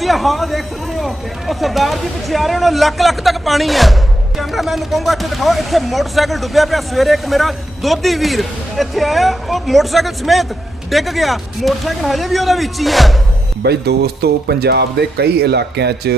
ਤੁਸੀਂ ਇਹ ਹਾਲ ਦੇਖ ਸਕਦੇ ਹੋ ਉਹ ਸਰਦਾਰ ਜੀ ਪਿੱਛੇ ਆ ਰਹੇ ਉਹਨਾਂ ਲੱਖ ਲੱਖ ਤੱਕ ਪਾਣੀ ਹੈ। ਕੈਮਰਾਮੈਨ ਨੂੰ ਕਹੂੰਗਾ ਇੱਥੇ ਦਿਖਾਓ, ਇੱਥੇ ਮੋਟਰਸਾਈਕਲ ਡੁੱਬਿਆ ਪਿਆ, ਸਵੇਰੇ ਇੱਕ ਮੇਰਾ ਦੋਧੀ ਵੀਰ ਇੱਥੇ ਆਇਆ, ਉਹ ਮੋਟਰਸਾਈਕਲ ਸਮੇਤ ਡਿੱਗ ਗਿਆ। ਮੋਟਰਸਾਈਕਲ ਹਜੇ ਵੀ ਉਹਦੇ ਵਿੱਚ ਹੀ ਹੈ। ਬਈ ਦੋਸਤੋ, ਪੰਜਾਬ ਦੇ ਕਈ ਇਲਾਕਿਆਂ 'ਚ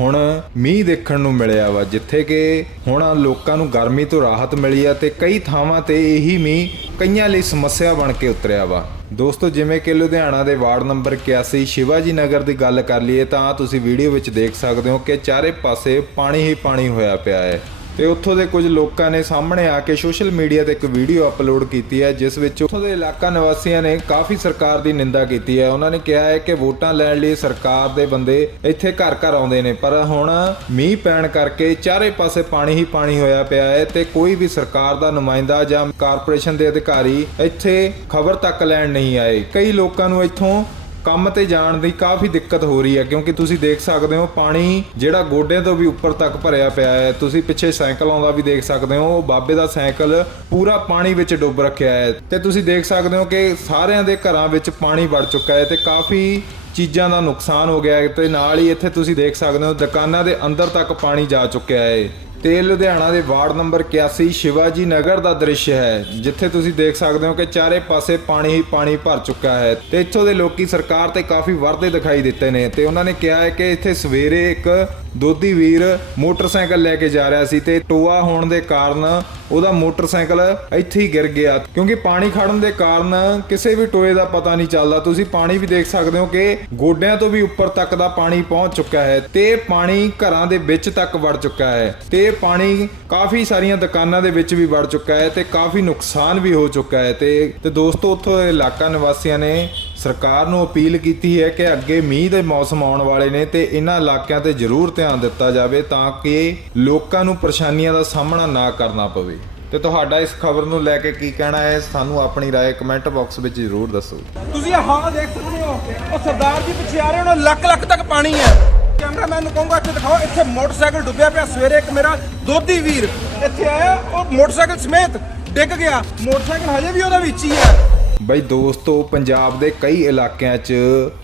ਹੁਣ ਮੀਂਹ ਦੇਖਣ ਨੂੰ ਮਿਲਿਆ ਵਾ, ਜਿੱਥੇ ਕਿ ਹੁਣ ਲੋਕਾਂ ਨੂੰ ਗਰਮੀ ਤੋਂ ਰਾਹਤ ਮਿਲੀ ਆ ਤੇ ਕਈ ਥਾਵਾਂ ਤੇ ਇਹੀ ਮੀਂਹ ਕਈਆਂ ਲਈ ਸਮੱਸਿਆ ਬਣ ਕੇ ਉਤਰਿਆ ਵਾ। ਦੋਸਤੋ, ਜਿਵੇਂ ਕਿ ਲੁਧਿਆਣਾ ਦੇ ਵਾਰਡ ਨੰਬਰ 81 ਸ਼ਿਵਾਜੀ ਨਗਰ ਦੀ ਗੱਲ ਕਰ ਲਈਏ ਤਾਂ ਤੁਸੀਂ ਵੀਡੀਓ ਵਿੱਚ ਦੇਖ ਸਕਦੇ ਹੋ ਕਿ ਚਾਰੇ ਪਾਸੇ ਪਾਣੀ ਹੀ ਪਾਣੀ ਹੋਇਆ ਪਿਆ ਹੈ। ਤੇ ਉੱਥੋਂ ਦੇ ਕੁਝ ਲੋਕਾਂ ਨੇ ਸਾਹਮਣੇ ਆ ਕੇ ਸੋਸ਼ਲ ਮੀਡੀਆ ਤੇ ਇੱਕ ਵੀਡੀਓ ਅਪਲੋਡ ਕੀਤੀ ਹੈ, ਜਿਸ ਵਿੱਚ ਉੱਥੋਂ ਦੇ ਇਲਾਕਾ ਨਿਵਾਸੀਆਂ ਨੇ ਕਾਫੀ ਸਰਕਾਰ ਦੀ ਨਿੰਦਾ ਕੀਤੀ ਹੈ। ਉਹਨਾਂ ਨੇ ਕਿਹਾ ਹੈ ਕਿ ਵੋਟਾਂ ਲੈਣ ਲਈ ਸਰਕਾਰ ਦੇ ਬੰਦੇ ਇੱਥੇ ਘਰ ਘਰ ਆਉਂਦੇ ਨੇ, ਪਰ ਹੁਣ ਮੀਂਹ ਪੈਣ ਕਰਕੇ ਚਾਰੇ ਪਾਸੇ ਪਾਣੀ ਹੀ ਪਾਣੀ ਹੋਇਆ ਪਿਆ ਹੈ ਤੇ ਕੋਈ ਵੀ ਸਰਕਾਰ ਦਾ ਨੁਮਾਇੰਦਾ ਜਾਂ ਕਾਰਪੋਰੇਸ਼ਨ ਦੇ ਅਧਿਕਾਰੀ ਇੱਥੇ ਖਬਰ ਤੱਕ ਲੈਣ ਨਹੀਂ ਆਏ। ਕਈ ਲੋਕਾਂ ਨੂੰ ਇੱਥੋਂ ਕੰਮ ਤੇ ਜਾਣ ਦੀ ਕਾਫੀ ਦਿੱਕਤ ਹੋ ਰਹੀ ਹੈ, ਕਿਉਂਕਿ ਤੁਸੀਂ ਦੇਖ ਸਕਦੇ ਹੋ ਪਾਣੀ ਜਿਹੜਾ ਗੋਡਿਆਂ ਤੋਂ ਵੀ ਉੱਪਰ ਤੱਕ ਭਰਿਆ ਪਿਆ ਹੈ। ਤੁਸੀਂ ਪਿੱਛੇ ਸਾਈਕਲ ਆਉਂਦਾ ਵੀ ਦੇਖ ਸਕਦੇ ਹੋ, ਉਹ ਬਾਬੇ ਦਾ ਸਾਈਕਲ ਪੂਰਾ ਪਾਣੀ ਵਿੱਚ ਡੁੱਬ ਰੱਖਿਆ ਹੈ। ਤੇ ਤੁਸੀਂ ਦੇਖ ਸਕਦੇ ਹੋ ਕਿ ਸਾਰਿਆਂ ਦੇ ਘਰਾਂ ਵਿੱਚ ਪਾਣੀ ਵੜ ਚੁੱਕਾ ਹੈ ਤੇ ਕਾਫੀ ਚੀਜ਼ਾਂ ਦਾ ਨੁਕਸਾਨ ਹੋ ਗਿਆ ਹੈ ਤੇ ਨਾਲ ਹੀ ਇੱਥੇ ਤੁਸੀਂ ਦੇਖ ਸਕਦੇ ਹੋ ਦੁਕਾਨਾਂ ਦੇ ਅੰਦਰ ਤੱਕ ਪਾਣੀ ਜਾ ਚੁੱਕਿਆ ਹੈ। ਤੇ ਲੁਧਿਆਣਾ ਦੇ ਵਾਰਡ ਨੰਬਰ 81 ਸ਼ਿਵਾਜੀ ਨਗਰ ਦਾ ਦ੍ਰਿਸ਼ ਹੈ, ਜਿੱਥੇ ਤੁਸੀਂ ਦੇਖ ਸਕਦੇ ਹੋ ਕਿ ਚਾਰੇ ਪਾਸੇ ਪਾਣੀ ਹੀ ਪਾਣੀ ਭਰ ਚੁੱਕਾ ਹੈ ਤੇ ਇੱਥੋਂ ਦੇ ਲੋਕੀ ਸਰਕਾਰ ਤੇ ਕਾਫੀ ਵਰਦੇ ਦਿਖਾਈ ਦਿੱਤੇ ਨੇ ਤੇ ਉਹਨਾਂ ਨੇ ਕਿਹਾ ਹੈ ਕਿ ਇੱਥੇ ਸਵੇਰੇ ਇੱਕ ਦੋਧੀ ਵੀਰ ਮੋਟਰਸਾਈਕਲ ਲੈ ਕੇ ਜਾ ਰਿਹਾ ਸੀ ਤੇ ਟੋਆ ਹੋਣ ਦੇ ਕਾਰਨ ਉਹਦਾ ਮੋਟਰਸਾਈਕਲ ਇੱਥੇ ਹੀ ਗਿਰ ਗਿਆ। ਕਿਉਂਕਿ ਪਾਣੀ ਖੜਨ ਦੇ ਕਾਰਨ ਕਿਸੇ ਵੀ ਟੋਏ ਦਾ ਪਤਾ ਨਹੀਂ ਚੱਲਦਾ। ਤੁਸੀਂ ਪਾਣੀ ਵੀ ਦੇਖ ਸਕਦੇ ਹੋ ਕਿ ਗੋਡਿਆਂ ਤੋਂ ਵੀ ਉੱਪਰ ਤੱਕ ਦਾ ਪਾਣੀ ਪਹੁੰਚ ਚੁੱਕਾ ਹੈ ਤੇ ਪਾਣੀ ਘਰਾਂ ਦੇ ਵਿੱਚ ਤੱਕ ਵੜ ਚੁੱਕਾ ਹੈ ਤੇ ਪਾਣੀ ਕਾਫੀ ਸਾਰੀਆਂ ਦੁਕਾਨਾਂ ਦੇ ਵਿੱਚ ਵੀ ਵੜ ਚੁੱਕਾ ਹੈ ਤੇ ਕਾਫੀ ਨੁਕਸਾਨ ਵੀ ਹੋ ਚੁੱਕਾ ਹੈ ਤੇ ਤੇ ਦੋਸਤੋ, ਉੱਥੋਂ ਦੇ ਇਲਾਕਾ ਨਿਵਾਸੀਆਂ ਨੇ ਸਰਕਾਰ ਨੂੰ ਅਪੀਲ ਕੀਤੀ ਹੈ ਕਿ ਅੱਗੇ ਮੀਂਹ ਦੇ ਮੌਸਮ ਆਉਣ ਵਾਲੇ ਨੇ ਤੇ ਇਹਨਾਂ ਇਲਾਕਿਆਂ ਤੇ ਜ਼ਰੂਰ ਧਿਆਨ ਦਿੱਤਾ ਜਾਵੇ ਤਾਂ ਕਿ ਲੋਕਾਂ ਨੂੰ ਪਰੇਸ਼ਾਨੀਆਂ ਦਾ ਸਾਹਮਣਾ ਨਾ ਕਰਨਾ ਪਵੇ ਤੇ ਤੁਹਾਡਾ ਇਸ ਖਬਰ ਨੂੰ ਲੈ ਕੇ ਕੀ ਕਹਿਣਾ ਹੈ ਸਾਨੂੰ ਆਪਣੀ رائے ਕਮੈਂਟ ਬਾਕਸ ਵਿੱਚ ਜ਼ਰੂਰ ਦੱਸੋ ਤੁਸੀਂ ਇਹ ਹਾਲ ਦੇਖ ਸਕਦੇ ਹੋ ਉਹ ਸਰਦਾਰ ਜੀ ਪਿੱਛੇ ਆ ਰਹੇ ਉਹਨਾਂ ਲੱਖ ਲੱਖ ਤੱਕ ਪਾਣੀ ਹੈ ਕੈਮਰਾਮੈਨ ਨੂੰ ਕਹੂੰਗਾ ਇੱਥੇ ਦਿਖਾਓ ਇੱਥੇ ਮੋਟਰਸਾਈਕਲ ਡੁੱਬਿਆ ਪਿਆ ਸਵੇਰੇ ਇੱਕ ਮੇਰਾ ਦੋਧੀ ਵੀਰ ਇੱਥੇ ਆਇਆ ਉਹ ਮੋਟਰਸਾਈਕਲ ਸਮੇਤ ਡਿੱਗ ਗਿਆ ਮੋਟਰਸਾਈਕਲ ਹਜੇ ਵੀ ਉਹਦੇ ਵਿੱਚ ਹੀ ਹੈ ਬਈ ਦੋਸਤੋ, ਪੰਜਾਬ ਦੇ ਕਈ ਇਲਾਕਿਆਂ 'ਚ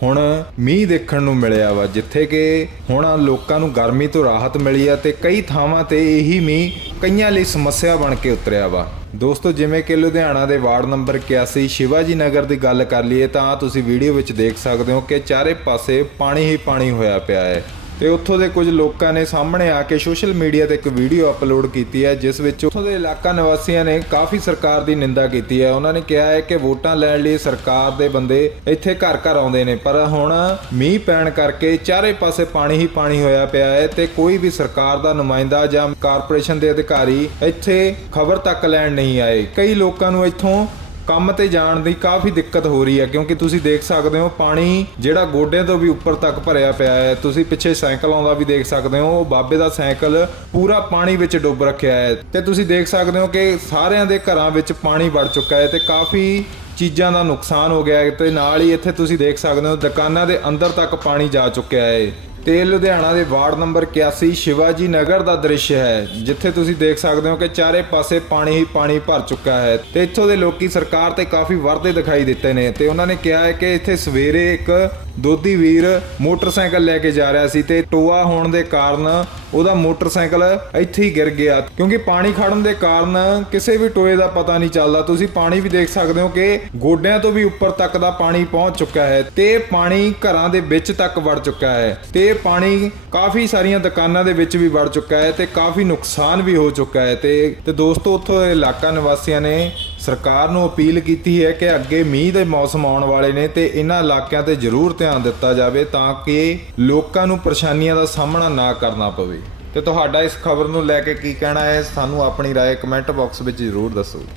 ਹੁਣ ਮੀਂਹ ਦੇਖਣ ਨੂੰ ਮਿਲਿਆ ਵਾ, ਜਿੱਥੇ ਕਿ ਹੁਣ ਲੋਕਾਂ ਨੂੰ ਗਰਮੀ ਤੋਂ ਰਾਹਤ ਮਿਲੀ ਆ ਤੇ ਕਈ ਥਾਵਾਂ ਤੇ ਇਹੀ ਮੀਂਹ ਕਈਆਂ ਲਈ ਸਮੱਸਿਆ ਬਣ ਕੇ ਉਤਰਿਆ ਵਾ। ਦੋਸਤੋ, ਜਿਵੇਂ ਕਿ ਲੁਧਿਆਣਾ ਦੇ ਵਾਰਡ ਨੰਬਰ 81 ਸ਼ਿਵਾਜੀ ਨਗਰ ਦੀ ਗੱਲ ਕਰ ਲਈਏ ਤਾਂ ਤੁਸੀਂ ਵੀਡੀਓ ਵਿੱਚ ਦੇਖ ਸਕਦੇ ਹੋ ਕਿ ਚਾਰੇ ਪਾਸੇ ਪਾਣੀ ਹੀ ਪਾਣੀ ਹੋਇਆ ਪਿਆ ਹੈ। ਤੇ ਉੱਥੋਂ ਦੇ ਕੁਝ ਲੋਕਾਂ ਨੇ ਸਾਹਮਣੇ ਆ ਕੇ ਸੋਸ਼ਲ ਮੀਡੀਆ ਤੇ ਇੱਕ ਵੀਡੀਓ ਅਪਲੋਡ ਕੀਤੀ ਹੈ, ਜਿਸ ਵਿੱਚ ਉੱਥੋਂ ਦੇ ਇਲਾਕਾ ਨਿਵਾਸੀਆਂ ਨੇ ਕਾਫੀ ਸਰਕਾਰ ਦੀ ਨਿੰਦਾ ਕੀਤੀ ਹੈ। ਉਹਨਾਂ ਨੇ ਕਿਹਾ ਹੈ ਕਿ ਵੋਟਾਂ ਲੈਣ ਲਈ ਸਰਕਾਰ ਦੇ ਬੰਦੇ ਇੱਥੇ ਘਰ ਘਰ ਆਉਂਦੇ ਨੇ, ਪਰ ਹੁਣ ਮੀਂਹ ਪੈਣ ਕਰਕੇ ਚਾਰੇ ਪਾਸੇ ਪਾਣੀ ਹੀ ਪਾਣੀ ਹੋਇਆ ਪਿਆ ਹੈ ਤੇ ਕੋਈ ਵੀ ਸਰਕਾਰ ਦਾ ਨੁਮਾਇੰਦਾ ਜਾਂ ਕਾਰਪੋਰੇਸ਼ਨ ਦੇ ਅਧਿਕਾਰੀ ਇੱਥੇ ਖਬਰ ਤੱਕ ਲੈਣ ਨਹੀਂ ਆਏ। ਕਈ ਲੋਕਾਂ ਨੂੰ ਇੱਥੋਂ ਕੰਮ ਤੇ ਜਾਣ ਦੀ ਕਾਫੀ ਦਿੱਕਤ ਹੋ ਰਹੀ ਹੈ, ਕਿਉਂਕਿ ਤੁਸੀਂ ਦੇਖ ਸਕਦੇ ਹੋ ਪਾਣੀ ਜਿਹੜਾ ਗੋਡਿਆਂ ਤੋਂ ਵੀ ਉੱਪਰ ਤੱਕ ਭਰਿਆ ਪਿਆ ਹੈ। ਤੁਸੀਂ ਪਿੱਛੇ ਸਾਈਕਲ ਆਉਂਦਾ ਵੀ ਦੇਖ ਸਕਦੇ ਹੋ, ਉਹ ਬਾਬੇ ਦਾ ਸਾਈਕਲ ਪੂਰਾ ਪਾਣੀ ਵਿੱਚ ਡੁੱਬ ਰੱਖਿਆ ਹੈ। ਤੇ ਤੁਸੀਂ ਦੇਖ ਸਕਦੇ ਹੋ ਕਿ ਸਾਰਿਆਂ ਦੇ ਘਰਾਂ ਵਿੱਚ ਪਾਣੀ ਵੜ ਚੁੱਕਾ ਹੈ ਤੇ ਕਾਫੀ ਚੀਜ਼ਾਂ ਦਾ ਨੁਕਸਾਨ ਹੋ ਗਿਆ ਹੈ। ਤੇ ਨਾਲ ਹੀ ਇੱਥੇ ਤੁਸੀਂ ਦੇਖ ਸਕਦੇ ਹੋ ਦੁਕਾਨਾਂ ਦੇ ਅੰਦਰ ਤੱਕ ਪਾਣੀ ਜਾ ਚੁੱਕਿਆ ਹੈ। ਤੇ ਲੁਧਿਆਣਾ ਦੇ ਵਾਰਡ ਨੰਬਰ 81 ਸ਼ਿਵਾਜੀ ਨਗਰ ਦਾ ਦ੍ਰਿਸ਼ ਹੈ, ਜਿੱਥੇ ਤੁਸੀਂ ਦੇਖ ਸਕਦੇ ਹੋ ਕਿ ਚਾਰੇ ਪਾਸੇ ਪਾਣੀ ਹੀ ਪਾਣੀ ਭਰ ਚੁੱਕਾ ਹੈ ਤੇ ਇੱਥੋਂ ਦੇ ਲੋਕੀ ਸਰਕਾਰ ਤੇ ਕਾਫੀ ਵਰਦੇ ਦਿਖਾਈ ਦਿੱਤੇ ਨੇ ਤੇ ਉਹਨਾਂ ਨੇ ਕਿਹਾ ਹੈ ਕਿ ਇੱਥੇ ਸਵੇਰੇ ਇੱਕ ਦੋਧੀ ਵੀਰ ਮੋਟਰਸਾਈਕਲ ਲੈ ਕੇ ਜਾ ਰਿਹਾ ਸੀ ਤੇ ਟੋਆ ਹੋਣ ਦੇ ਕਾਰਨ ਉਹਦਾ ਮੋਟਰਸਾਈਕਲ ਇੱਥੇ ਹੀ ਗਿਰ ਗਿਆ। ਕਿਉਂਕਿ ਪਾਣੀ ਖੜਨ ਦੇ ਕਾਰਨ ਕਿਸੇ ਵੀ ਟੋਏ ਦਾ ਪਤਾ ਨਹੀਂ ਚੱਲਦਾ। ਤੁਸੀਂ ਪਾਣੀ ਵੀ ਦੇਖ ਸਕਦੇ ਹੋ ਕਿ ਗੋਡਿਆਂ ਤੋਂ ਵੀ ਉੱਪਰ ਤੱਕ ਦਾ ਪਾਣੀ ਪਹੁੰਚ ਚੁੱਕਾ ਹੈ ਤੇ ਪਾਣੀ ਘਰਾਂ ਦੇ ਵਿੱਚ ਤੱਕ ਵੜ ਚੁੱਕਾ ਹੈ ਤੇ ਪਾਣੀ ਕਾਫੀ ਸਾਰੀਆਂ ਦੁਕਾਨਾਂ ਦੇ ਵਿੱਚ ਵੀ ਵੜ ਚੁੱਕਾ ਹੈ ਤੇ ਕਾਫੀ ਨੁਕਸਾਨ ਵੀ ਹੋ ਚੁੱਕਾ ਹੈ ਤੇ ਤੇ ਦੋਸਤੋ, ਉੱਥੋਂ ਦੇ ਇਲਾਕਾ ਨਿਵਾਸੀਆਂ ਨੇ ਸਰਕਾਰ ਨੂੰ ਅਪੀਲ ਕੀਤੀ ਹੈ ਕਿ ਅੱਗੇ ਮੀਂਹ ਦੇ ਮੌਸਮ ਆਉਣ ਵਾਲੇ ਨੇ ਤੇ ਇਹਨਾਂ ਇਲਾਕਿਆਂ ਤੇ ਜ਼ਰੂਰ ਧਿਆਨ ਦਿੱਤਾ ਜਾਵੇ ਤਾਂ ਕਿ ਲੋਕਾਂ ਨੂੰ ਪਰੇਸ਼ਾਨੀਆਂ ਦਾ ਸਾਹਮਣਾ ਨਾ ਕਰਨਾ ਪਵੇ ਤੇ ਤੁਹਾਡਾ ਇਸ ਖਬਰ ਨੂੰ ਲੈ ਕੇ ਕੀ ਕਹਿਣਾ ਹੈ ਸਾਨੂੰ ਆਪਣੀ رائے ਕਮੈਂਟ ਬਾਕਸ ਵਿੱਚ ਜ਼ਰੂਰ ਦੱਸੋ